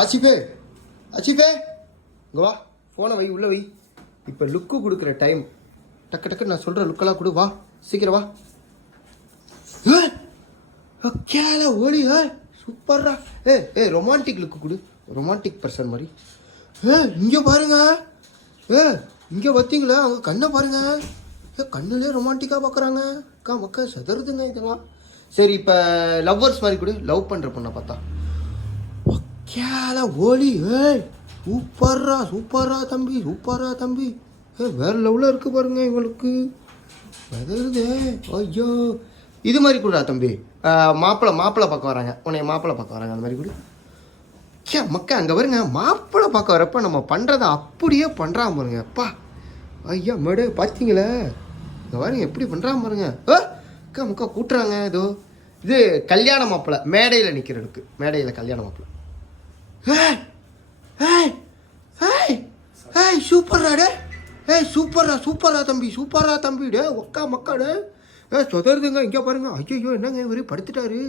ஆசிஃபே ஆசிஃபே இங்கே வா, ஃபோனை வை, உள்ளே வை. இப்போ லுக்கு கொடுக்குற டைம். டக்கு டக்கு நான் சொல்கிற லுக்கெல்லாம் கொடு, வா சீக்கிரம் வா. கேல ஓடி சூப்பர்ரா. ரொமான்டிக் லுக்கு கொடு, ரொமான்டிக் பர்சன் மாதிரி. இங்கே பாருங்க, இங்கே பார்த்தீங்களா அவங்க கண்ணை பாருங்க. கண்ணுலேயே ரொமான்டிக்காக பார்க்குறாங்க. அக்கா மக்கா சதறுதுங்க இதெல்லாம். சரி இப்போ லவ்வர்ஸ் மாதிரி கொடு, லவ் பண்ணுற பொண்ணை பார்த்தா. கேல ஓலி. சூப்பர்ரா சூப்பர்ரா தம்பி, சூப்பர்ரா தம்பி. வேறு லெவலில் இருக்குது பாருங்க இவங்களுக்கு. வெதருதே ஐயோ. இது மாதிரி கொடுடா தம்பி. மாப்பிள்ளை பார்க்க வராங்க, உன்னை மாப்பிள்ளை பார்க்க வராங்க, அந்த மாதிரி கொடு. மக்கா அங்கே பாருங்க, மாப்பிள்ளை பார்க்க வரப்போ நம்ம பண்ணுறதை அப்படியே பண்ணுறான் பாருங்க. அப்பா ஐயா மேடு பார்த்தீங்களே, இங்கே பாருங்க எப்படி பண்ணுறான் பாருங்க. அக்கா மக்கா கூட்டுறாங்க. ஏதோ இது கல்யாண மாப்பிள்ளை, மேடையில் நிற்கிறதுக்கு, மேடையில் கல்யாண மாப்பிள்ளை. சூப்பர்ரா டே. சூப்பர்ரா சூப்பர்ரா தம்பி, சூப்பர்ரா தம்பி டே. ஒக்கா மக்காடு சொதருதுங்க. இங்கே பாருங்க. ஐயோ என்னங்க இவரு படுத்துட்டாரு.